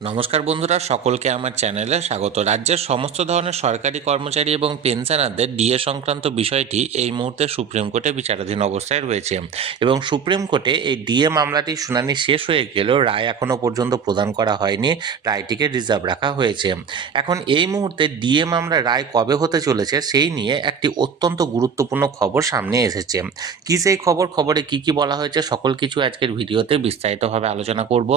নমস্কার বন্ধুরা, সকলকে আমার চ্যানেলে স্বাগত। রাজ্যের সমস্ত ধরনের সরকারি কর্মচারী এবং পেনশনারদের ডিএ সংক্রান্ত বিষয়টি এই মুহূর্তে সুপ্রিম কোর্টে বিচারাধীন অবস্থায় রয়েছে এবং সুপ্রিম কোর্টে এই ডিএ মামলাটির শুনানি শেষ হয়ে গেলেও রায় এখনও পর্যন্ত প্রদান করা হয়নি। রায়টিকে রিজার্ভ রাখা হয়েছে। এখন এই মুহূর্তে ডিএ মামলার রায় কবে হতে চলেছে সেই নিয়ে একটি অত্যন্ত গুরুত্বপূর্ণ খবর সামনে এসেছে। কি সেই খবরে কি বলা হয়েছে সকল কিছু আজকের ভিডিওতে বিস্তারিতভাবে আলোচনা করব।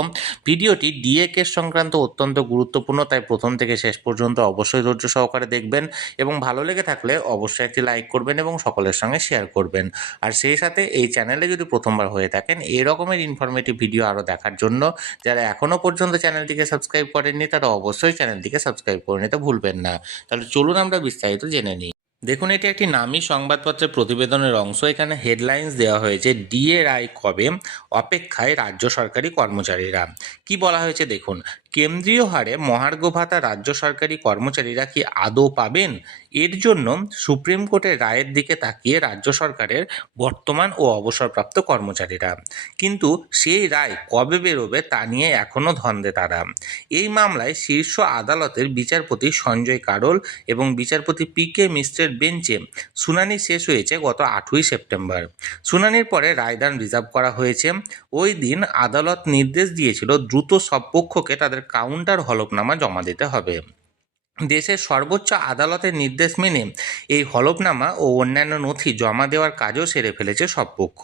ভিডিওটি ডিএ কেস সংক্রান্ত অত্যন্ত গুরুত্বপূর্ণ, তাই প্রথম থেকে শেষ পর্যন্ত অবশ্যই ধৈর্য সহকারে দেখবেন এবং ভালো লেগে থাকলে অবশ্যই একটি লাইক করবেন এবং সকলের সঙ্গে শেয়ার করবেন। আর সেই সাথে এই চ্যানেলে যদি প্রথমবার হয়ে থাকেন এই রকমের ইনফরমেটিভ ভিডিও আরও দেখার জন্য যারা এখনও পর্যন্ত চ্যানেলটিকে সাবস্ক্রাইব করেননি তারা অবশ্যই চ্যানেলটিকে সাবস্ক্রাইব করে নিতে ভুলবেন না। তাহলে চলুন আমরা বিস্তারিত জেনে নিই। দেখুন, এটি একটি নামী সংবাদপত্রের প্রতিবেদনের অংশ। এখানে হেডলাইন্স দেওয়া হয়েছে, ডিএ রায় কবে, অপেক্ষায় রাজ্য সরকারি কর্মচারীরা। কি বলা হয়েছে দেখুন, কেন্দ্রীয় হারে মহার্ঘ ভাতা রাজ্য সরকারি কর্মচারীরা কি আদৌ পাবেন? এর জন্য সুপ্রিম কোর্টের রায়ের দিকে তাকিয়ে রাজ্য সরকারের বর্তমান ও অবসরপ্রাপ্ত কর্মচারীরা। কিন্তু সেই রায় কবে বেরোবে তা নিয়ে এখনও ধন্দে তারা। এই মামলায় শীর্ষ আদালতের বিচারপতি সঞ্জয় কারোল এবং বিচারপতি পি.কে. মিশ্রের বেঞ্চে শুনানি শেষ হয়েছে গত 8ই সেপ্টেম্বর। শুনানির পরে রায়দান রিজার্ভ করা হয়েছে। ওই দিন আদালত নির্দেশ দিয়েছিল দ্রুত সব পক্ষকে তাদের কাউন্টার হলফনামা জমা দিতে হবে। দেশের সর্বোচ্চ আদালতের নির্দেশ মেনে এই হলফনামা ও অন্যান্য নথি জমা দেওয়ার কাজও সেরে ফেলেছে সব পক্ষ।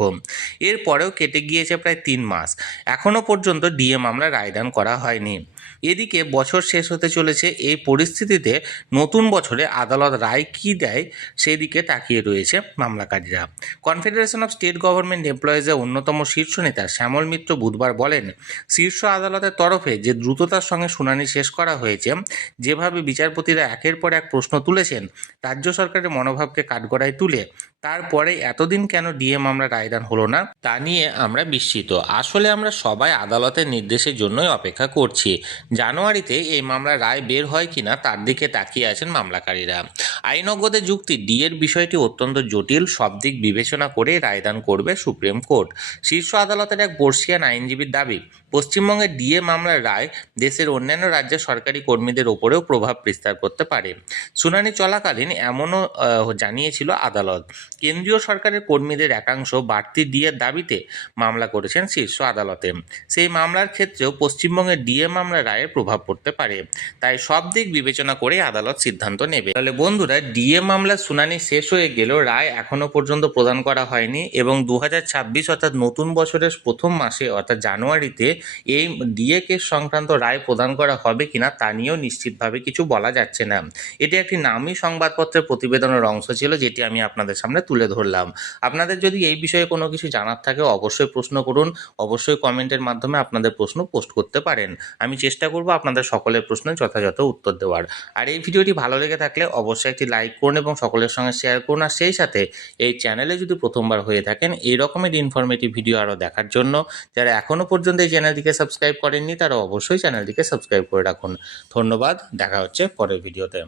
এরপরেও কেটে গিয়েছে প্রায় 3 মাস, এখনও পর্যন্ত ডিএ মামলা রায়দান করা হয়নি। এদিকে বছর শেষ হতে চলেছে। এই পরিস্থিতিতে নতুন বছরে আদালত রায় কী দেয় সেদিকে তাকিয়ে রয়েছে মামলাকারীরা। কনফেডারেশন অফ স্টেট গভর্নমেন্ট এমপ্লয়িজের অন্যতম শীর্ষ নেতা শ্যামল মিত্র বুধবার বলেন, শীর্ষ আদালতের তরফে যে দ্রুততার সঙ্গে শুনানি শেষ করা হয়েছে, যেভাবে বিচারপতিরা একের পর এক প্রশ্ন তুলেছেন, রাজ্য সরকারের মনোভাবকে কাঠগড়ায় তুলে তারপরে এতদিন কেন ডিএ মামলা রায়দান হলো না তা নিয়ে আমরা বিস্মিত। আসলে আমরা সবাই আদালতের নির্দেশের জন্যই অপেক্ষা করছি। জানুয়ারিতে এই মামলার রায় বের হয় কিনা তার দিকে তাকিয়ে আছেন মামলাকারীরা। আইনজ্ঞদের যুক্তি, ডিএর বিষয়টি অত্যন্ত জটিল, সব দিক বিবেচনা করে রায়দান করবে সুপ্রিম কোর্ট। শীর্ষ আদালতের এক বর্ষিয়ান আইনজীবীর দাবি, পশ্চিমবঙ্গের ডিএ মামলার রায় দেশের অন্যান্য রাজ্যের সরকারি কর্মীদের ওপরেও প্রভাব বিস্তার করতে পারে। শুনানি চলাকালীন এমনও জানিয়েছিল আদালত। কেন্দ্রীয় সরকারের কর্মীদের একাংশ বাড়তি ডিএর দাবিতে মামলা করেছেন শীর্ষ আদালতে। সেই মামলার ক্ষেত্রেও পশ্চিমবঙ্গের ডিএ মামলার রায়ের প্রভাব পড়তে পারে। তাই সব দিক বিবেচনা করে আদালত সিদ্ধান্ত নেবে। তাহলে বন্ধুরা, ডিএ মামলার শুনানি শেষ হয়ে গেলেও রায় এখনও পর্যন্ত প্রদান করা হয়নি এবং 2026 অর্থাৎ নতুন বছরের প্রথম মাসে অর্থাৎ জানুয়ারিতে এই ডিএ কেস সংক্রান্ত রায় প্রদান করা হবে কিনা তা নিয়েও নিশ্চিতভাবে কিছু বলা যাচ্ছে না। এটি একটি নামী সংবাদপত্রের প্রতিবেদনের অংশ ছিল, যেটি আমি আপনাদের সামনে তুলে ধরলাম। আপনাদের যদি এই বিষয়ে কোনো কিছু জানার থাকে অবশ্যই প্রশ্ন করুন। অবশ্যই কমেন্টের মাধ্যমে আপনাদের প্রশ্ন পোস্ট করতে পারেন। আমি চেষ্টা করব আপনাদের সকলের প্রশ্নের যথাযথ উত্তর দেওয়ার। আর এই ভিডিওটি ভালো লেগে থাকলে অবশ্যই একটি লাইক করুন এবং সকলের সঙ্গে শেয়ার করুন। আর সেই সাথে এই চ্যানেলে যদি প্রথমবার হয়ে থাকেন এই রকমের ইনফরমেটিভ ভিডিও আরও দেখার জন্য যারা এখনও পর্যন্ত এই চ্যানেলটিকে সাবস্ক্রাইব করেননি তারা অবশ্যই চ্যানেলটিকে সাবস্ক্রাইব করে রাখুন। ধন্যবাদ, দেখা হচ্ছে পরের ভিডিওতে।